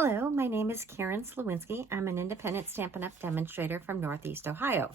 Hello, my name is Karen Slawinski. I'm an independent Stampin' Up! Demonstrator from Northeast Ohio.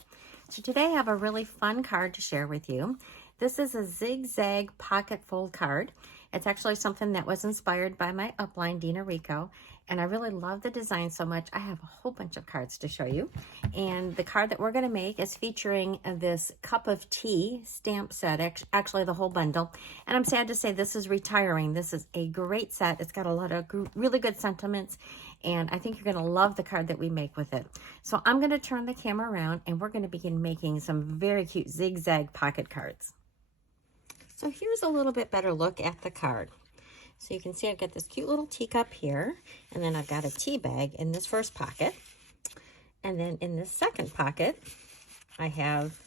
So today I have a really fun card to share with you. This is a Zig Zag Pocket Fold card. It's actually something that was inspired by my upline, Dena Rekow, and I really love the design so much. I have a whole bunch of cards to show you. And the card that we're going to make is featuring this cup of tea stamp set, actually the whole bundle. And I'm sad to say this is retiring. This is a great set. It's got a lot of really good sentiments, and I think you're going to love the card that we make with it. So I'm going to turn the camera around, and we're going to begin making some very cute zigzag pocket cards. So here's a little bit better look at the card. So you can see I've got this cute little teacup here, and then I've got a tea bag in this first pocket. And then in this second pocket, I have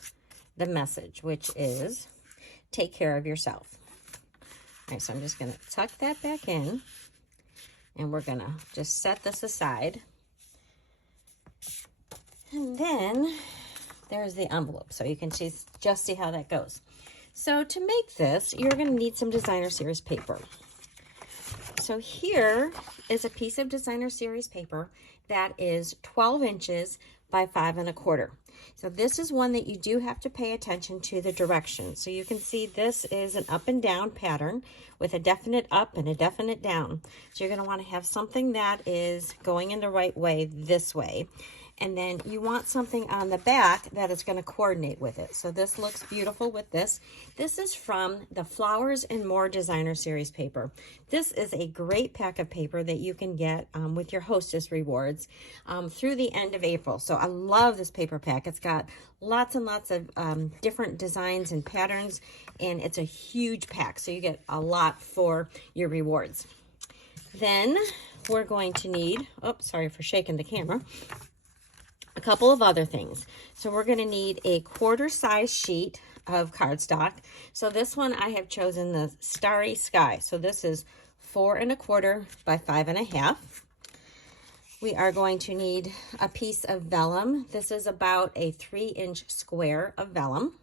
the message, which is, take care of yourself. All right, so I'm just gonna tuck that back in, and we're gonna just set this aside. And then there's the envelope, so you can just see how that goes. So to make this, you're going to need some designer series paper. So here is a piece of designer series paper that is 12 inches by 5 1/4. So this is one that you do have to pay attention to the direction. So you can see this is an up and down pattern with a definite up and a definite down. So you're going to want to have something that is going in the right way this way. And then you want something on the back that is going to coordinate with it. So this looks beautiful with this. This is from the Flowers More Designer Series paper. This is a great pack of paper that you can get with your Hostess rewards through the end of April. So I love this paper pack. It's got lots and lots of different designs and patterns, and it's a huge pack. So you get a lot for your rewards. Then we're going to need, oops, sorry for shaking the camera, a couple of other things. So we're going to need a 1/4 size sheet of cardstock. So this one I have chosen the Starry Sky. So this is 4 1/4 by 5 1/2. We are going to need a piece of vellum. This is about a 3-inch square of vellum.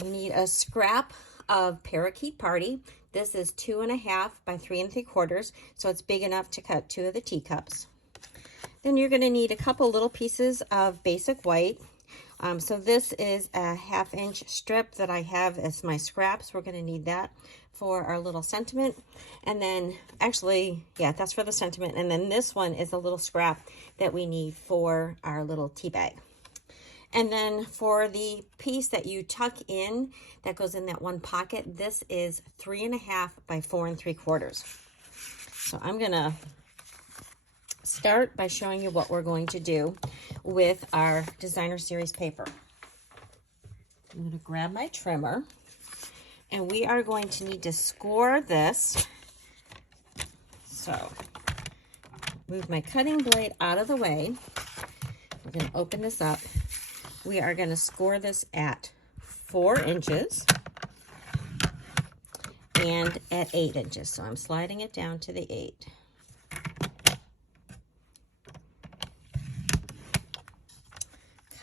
We need a scrap of Parakeet Party. This is 2 1/2 by 3 3/4. So it's big enough to cut 2 of the teacups. Then you're going to need a couple little pieces of basic white. So this is a 1/2 inch strip that I have as my scraps. We're going to need that for our little sentiment. And then actually, yeah, that's for the sentiment. And then this one is a little scrap that we need for our little tea bag. And then for the piece that you tuck in, that goes in that one pocket, this is 3 1/2 by 4 3/4. So I'm going to start by showing you what we're going to do with our designer series paper. I'm going to grab my trimmer, and we are going to need to score this. So move my cutting blade out of the way. We're going to open this up. We are going to score this at 4 inches and at 8 inches. So I'm sliding it down to the 8.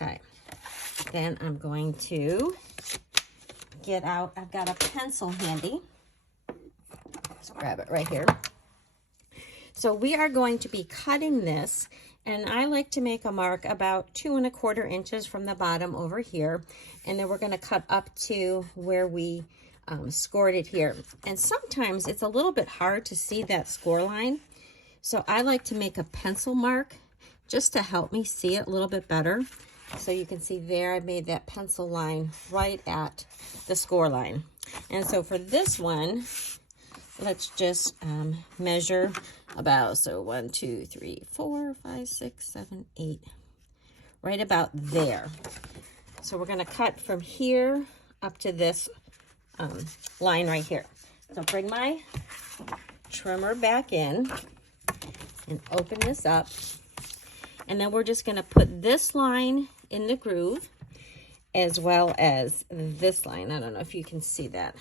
Okay, then I'm going to get out, I've got a pencil handy. Let's grab it right here. So we are going to be cutting this, and I like to make a mark about 2 1/4 inches from the bottom over here. And then we're going to cut up to where we scored it here. And sometimes it's a little bit hard to see that score line. So I like to make a pencil mark just to help me see it a little bit better. So you can see there I made that pencil line right at the score line. And so for this one, let's just measure about, so 1, 2, 3, 4, 5, 6, 7, 8, right about there. So we're going to cut from here up to this line right here. So bring my trimmer back in and open this up. And then we're just going to put this line in the groove as well as this line. I don't know if you can see that.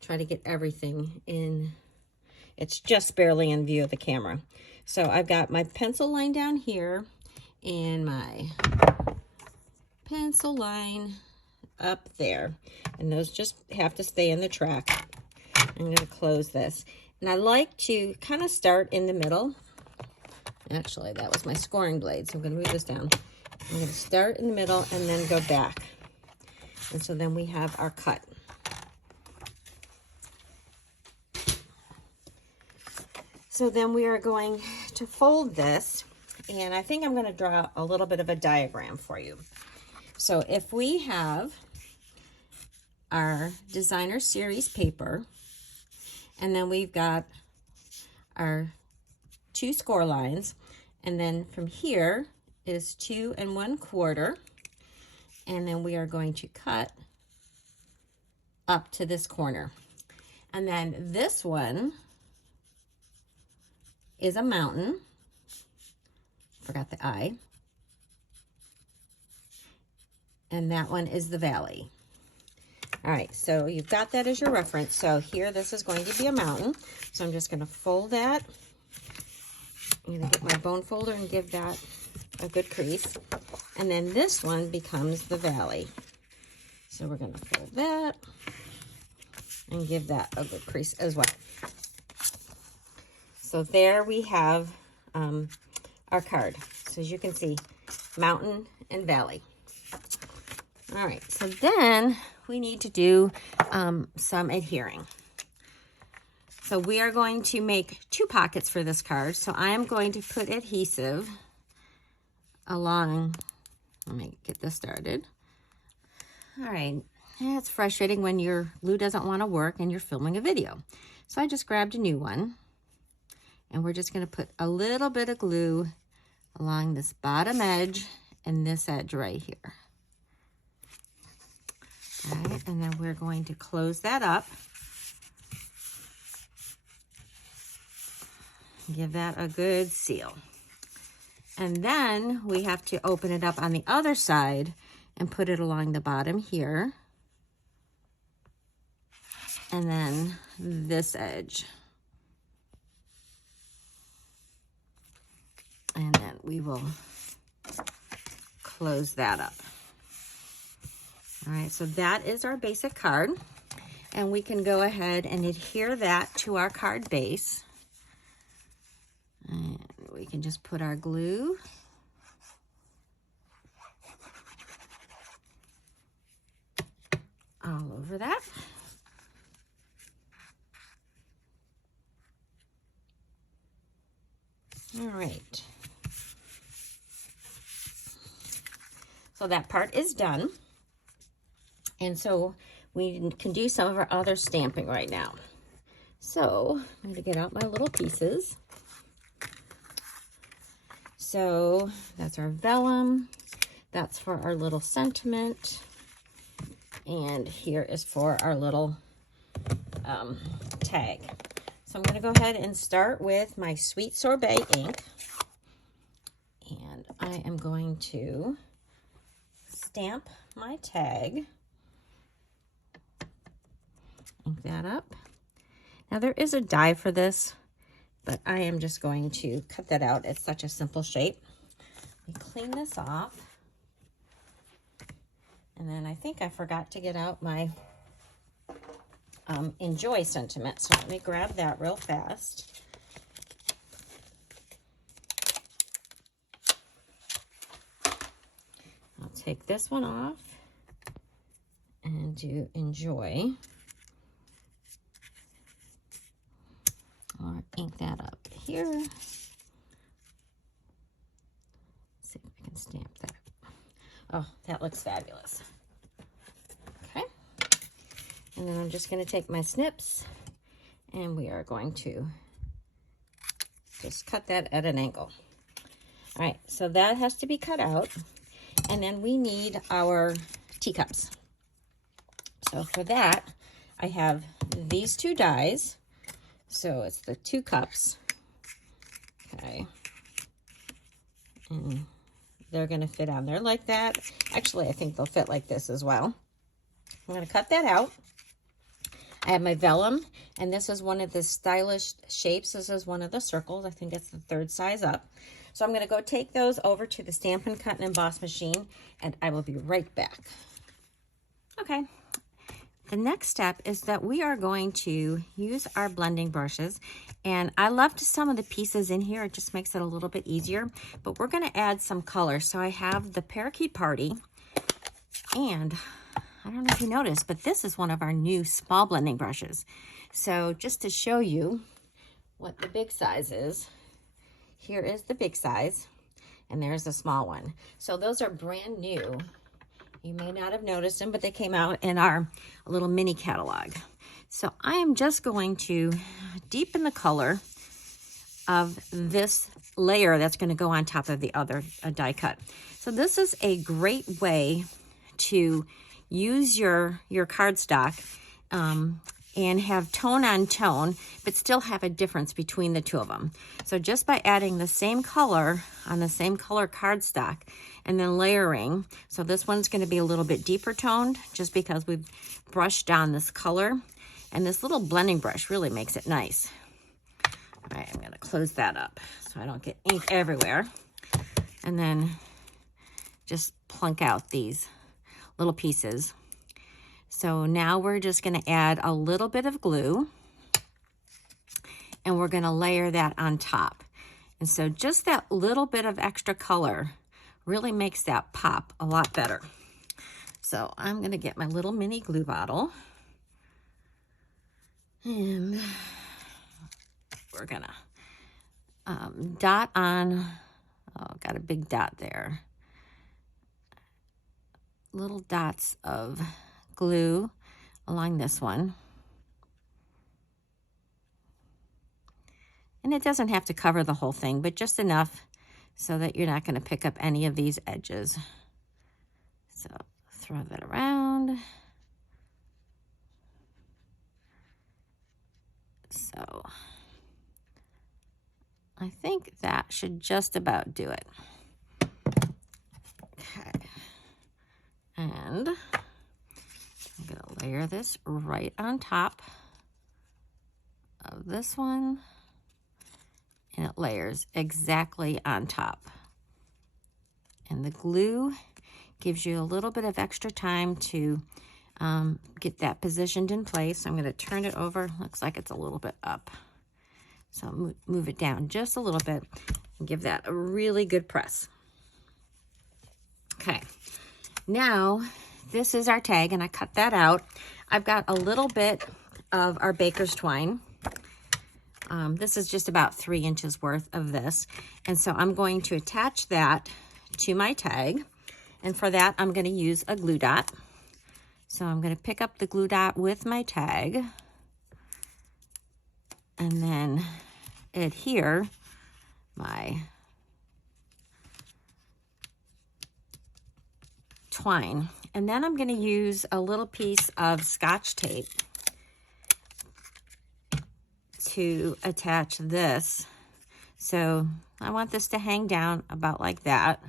Try to get everything in. It's just barely in view of the camera. So I've got my pencil line down here and my pencil line up there. And those just have to stay in the track. I'm going to close this. And I like to kind of start in the middle. Actually, that was my scoring blade, so I'm going to move this down. I'm going to start in the middle and then go back. And so then we have our cut. So then we are going to fold this, and I think I'm going to draw a little bit of a diagram for you. So if we have our designer series paper, and then we've got our 2 score lines, and then from here is 2 1/4, and then we are going to cut up to this corner. And then this one is a mountain. Forgot the I. And that one is the valley. All right, so you've got that as your reference. So here, this is going to be a mountain. So I'm just going to fold that. I'm going to get my bone folder and give that a good crease. And then this one becomes the valley. So we're going to fold that and give that a good crease as well. So there we have our card. So as you can see, mountain and valley. All right, so then we need to do some adhering. So we are going to make 2 pockets for this card. So I am going to put adhesive along, let me get this started. All right, it's frustrating when your glue doesn't want to work and you're filming a video. So I just grabbed a new one. And we're just going to put a little bit of glue along this bottom edge and this edge right here. All right, and then we're going to close that up. Give that a good seal. And then we have to open it up on the other side and put it along the bottom here. And then this edge. And then we will close that up. All right, so that is our basic card. And we can go ahead and adhere that to our card base. And we can just put our glue. All over that. All right. So that part is done. And so we can do some of our other stamping right now. So I'm going to get out my little pieces. So that's our vellum. That's for our little sentiment. And here is for our little tag. So I'm going to go ahead and start with my Sweet Sorbet ink. And I am going to stamp my tag. Ink that up. Now there is a die for this, but I am just going to cut that out. It's such a simple shape. Let me clean this off. And then I think I forgot to get out my Enjoy sentiment. So let me grab that real fast. I'll take this one off and do Enjoy. Or ink that up here. Let's see if I can stamp that. Oh, that looks fabulous. Okay. And then I'm just going to take my snips and we are going to just cut that at an angle. All right, so that has to be cut out. And then we need our teacups. So for that, I have these 2 dies. So it's the 2 cups. Okay. And they're going to fit on there like that. Actually, I think they'll fit like this as well. I'm going to cut that out. I have my vellum, and this is one of the stylish shapes. This is one of the circles. I think it's the 3rd size up. So I'm going to go take those over to the Stampin' Cut and Emboss machine, and I will be right back. Okay. the next step is that we are going to use our blending brushes. And I loved some of the pieces in here. It just makes it a little bit easier. But we're going to add some color. So I have the Parakeet Party. And I don't know if you noticed, but this is one of our new small blending brushes. So just to show you what the big size is, here is the big size. And there's the small one. So those are brand new. You may not have noticed them, but they came out in our little mini catalog. So I am just going to deepen the color of this layer that's going to go on top of the other die cut. So this is a great way to use your cardstock and have tone on tone, but still have a difference between the two of them. So just by adding the same color on the same color cardstock and then layering, so this one's going to be a little bit deeper toned just because we've brushed on this color, and this little blending brush really makes it nice. All right, I'm going to close that up so I don't get ink everywhere, and then just plunk out these little pieces. So now we're just going to add a little bit of glue, and we're going to layer that on top. And so just that little bit of extra color really makes that pop a lot better. So I'm going to get my little mini glue bottle, and we're going to dot on, oh, got a big dot there, little dots of glue along this one. And it doesn't have to cover the whole thing, but just enough so that you're not going to pick up any of these edges. So throw that around. So I think that should just about do it. Okay. And I'm going to layer this right on top of this one, and it layers exactly on top. And the glue gives you a little bit of extra time to get that positioned in place. I'm going to turn it over. Looks like it's a little bit up. So move it down just a little bit and give that a really good press. Okay, now this is our tag, and I cut that out. I've got a little bit of our baker's twine. This is just about 3 inches worth of this. And so I'm going to attach that to my tag. And for that, I'm going to use a glue dot. So I'm going to pick up the glue dot with my tag and then adhere my twine. And then I'm going to use a little piece of Scotch tape to attach this. So I want this to hang down about like that.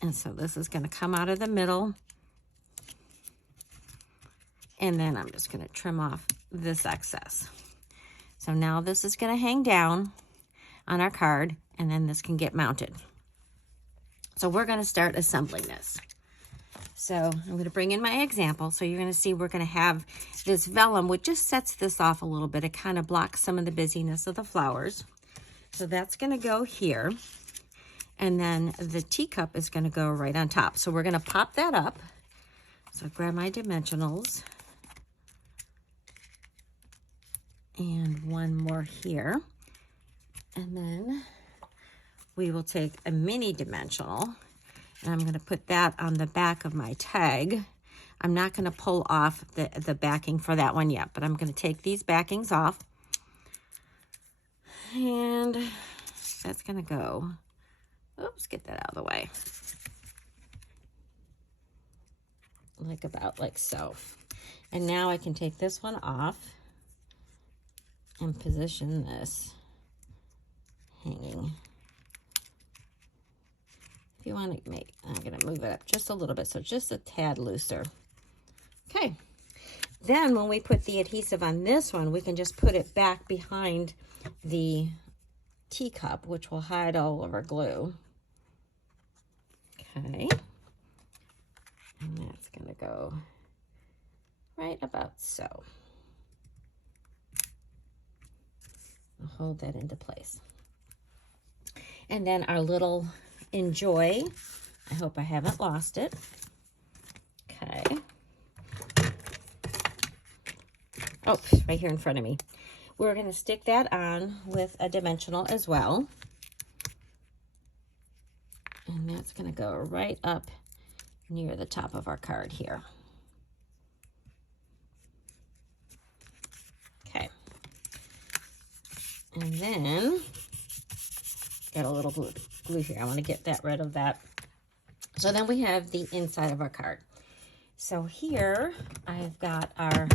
And so this is going to come out of the middle. And then I'm just going to trim off this excess. So now this is going to hang down on our card, and then this can get mounted. So we're going to start assembling this. So I'm going to bring in my example. So you're going to see we're going to have this vellum, which just sets this off a little bit. It kind of blocks some of the busyness of the flowers. So that's going to go here. And then the teacup is going to go right on top. So we're going to pop that up. So grab my dimensionals. And one more here. And then we will take a mini dimensional, and I'm going to put that on the back of my tag. I'm not going to pull off the backing for that one yet, but I'm going to take these backings off. And that's going to go, oops, get that out of the way. Like so. And now I can take this one off and position this hanging. If you want to make, I'm going to move it up just a little bit, so just a tad looser. Okay. Then when we put the adhesive on this one, we can just put it back behind the teacup, which will hide all of our glue. Okay. And that's going to go right about so. I'll hold that into place. And then our little enjoy. I hope I haven't lost it. Okay. Oh, right here in front of me. We're going to stick that on with a dimensional as well. And that's going to go right up near the top of our card here. Okay. And then, got a little glue here. I want to get that rid of that. So then we have the inside of our card. So here I've got our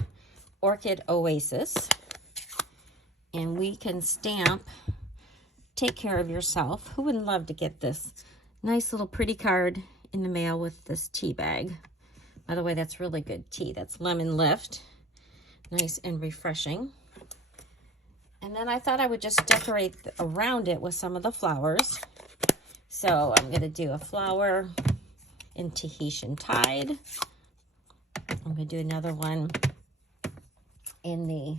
Orchid Oasis. And we can stamp, take care of yourself. Who wouldn't love to get this nice little pretty card in the mail with this tea bag? By the way, that's really good tea. That's Lemon Lift. Nice and refreshing. And then I thought I would just decorate around it with some of the flowers. So I'm going to do a flower in Tahitian Tide. I'm going to do another one in the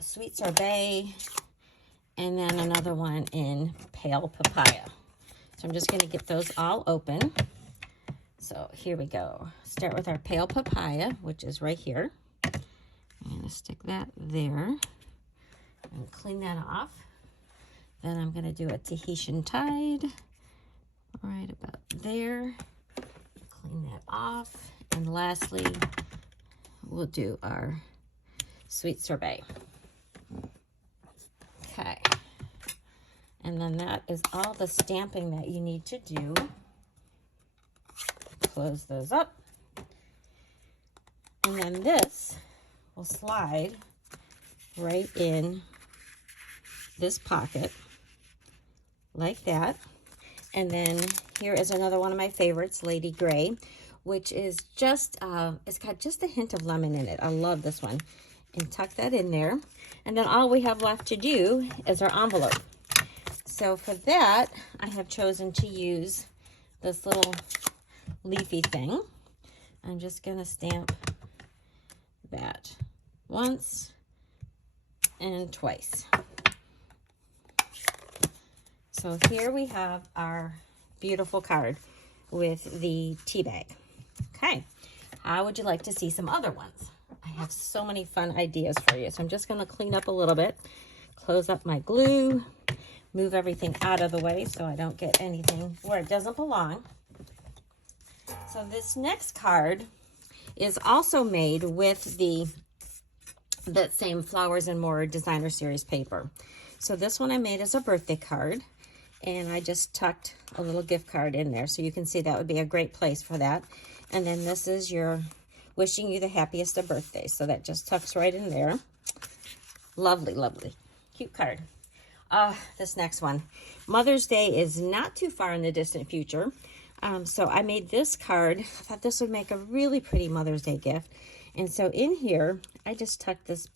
Sweet Sorbet. And then another one in Pale Papaya. So I'm just going to get those all open. So here we go. Start with our Pale Papaya, which is right here. I'm going to stick that there and clean that off. Then I'm going to do a Tahitian Tide right about there. Clean that off. And lastly, we'll do our Sweet Sorbet. Okay. And then that is all the stamping that you need to do. Close those up. And then this will slide right in this pocket like that. And then here is another one of my favorites, Lady Gray, which is just, it's got just a hint of lemon in it. I love this one. And tuck that in there. And then all we have left to do is our envelope. So for that, I have chosen to use this little leafy thing. I'm just going to stamp that once and twice. So here we have our beautiful card with the tea bag. Okay, how would you like to see some other ones? I have so many fun ideas for you. So I'm just going to clean up a little bit, close up my glue, move everything out of the way so I don't get anything where it doesn't belong. So this next card is also made with that same Flowers More Designer Series paper. So this one I made as a birthday card, and I just tucked a little gift card in there, so you can see that would be a great place for that. And then this is your wishing you the happiest of birthdays, so that just tucks right in there. Lovely, lovely, cute card. This next one, Mother's Day is not too far in the distant future. So I made this card. I thought this would make a really pretty Mother's Day gift. And so in here, I just tucked this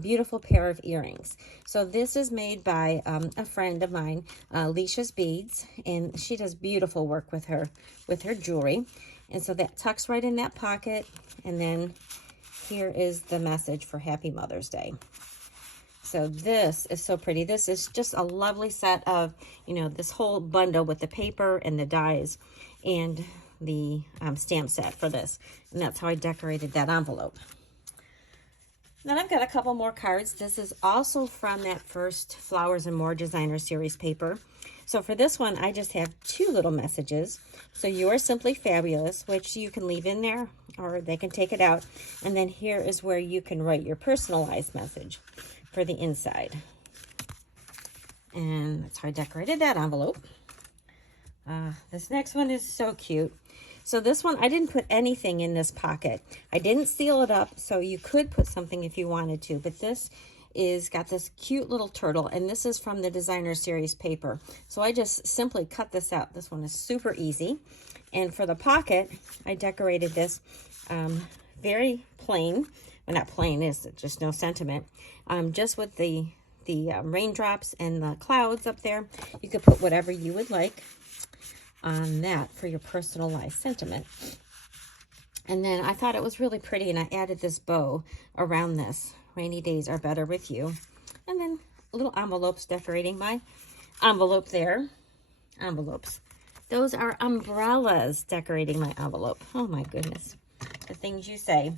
beautiful pair of earrings. So this is made by a friend of mine, Leisha's Beads, and she does beautiful work with her jewelry. And so that tucks right in that pocket. And then here is the message for Happy Mother's Day. So this is so pretty. This is just a lovely set of, this whole bundle with the paper and the dies and the stamp set for this. And that's how I decorated that envelope. Then I've got a couple more cards. This is also from that first Flowers More Designer Series paper. So for this one, I just have two little messages. So You Are Simply Fabulous, which you can leave in there or they can take it out. And then here is where you can write your personalized message for the inside. And that's how I decorated that envelope. This next one is so cute. So this one, I didn't put anything in this pocket. I didn't seal it up, so you could put something if you wanted to, but this is got this cute little turtle, and this is from the Designer Series paper. So I just simply cut this out. This one is super easy. And for the pocket, I decorated this very plain. Well, not plain, is just no sentiment. Just with the raindrops and the clouds up there. You could put whatever you would like on that for your personalized sentiment. And then I thought it was really pretty, and I added this bow around this. Rainy days are better with you. And then little envelopes decorating my envelope there. Envelopes. Those are umbrellas decorating my envelope. Oh my goodness. The things you say.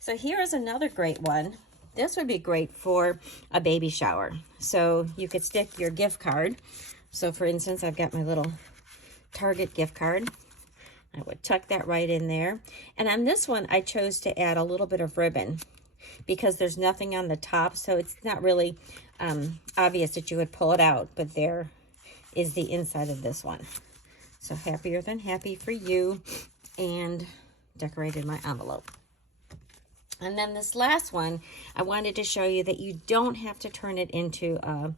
So here's another great one. This would be great for a baby shower. So you could stick your gift card. So for instance, I've got my little Target gift card. I would tuck that right in there. And on this one, I chose to add a little bit of ribbon because there's nothing on the top. So it's not really obvious that you would pull it out. But there is the inside of this one. So happier than happy for you. And decorated my envelope. And then this last one, I wanted to show you that you don't have to turn it into a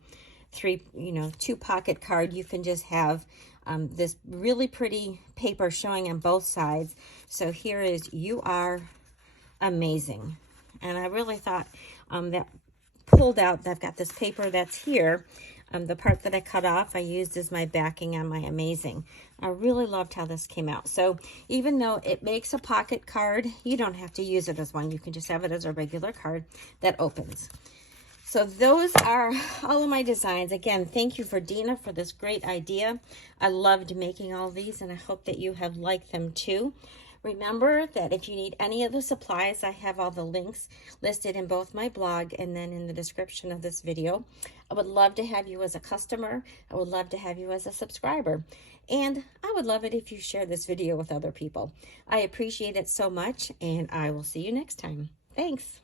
two pocket card. You can just have this really pretty paper showing on both sides. So here is "You Are Amazing." And I really thought that pulled out, I've got this paper that's here. The part that I cut off, I used as my backing on my Amazing. I really loved how this came out. So even though it makes a pocket card, you don't have to use it as one. You can just have it as a regular card that opens. So those are all of my designs. Again, thank you for Dena for this great idea. I loved making all these, and I hope that you have liked them too. Remember that if you need any of the supplies, I have all the links listed in both my blog and then in the description of this video. I would love to have you as a customer. I would love to have you as a subscriber. And I would love it if you share this video with other people. I appreciate it so much, and I will see you next time. Thanks.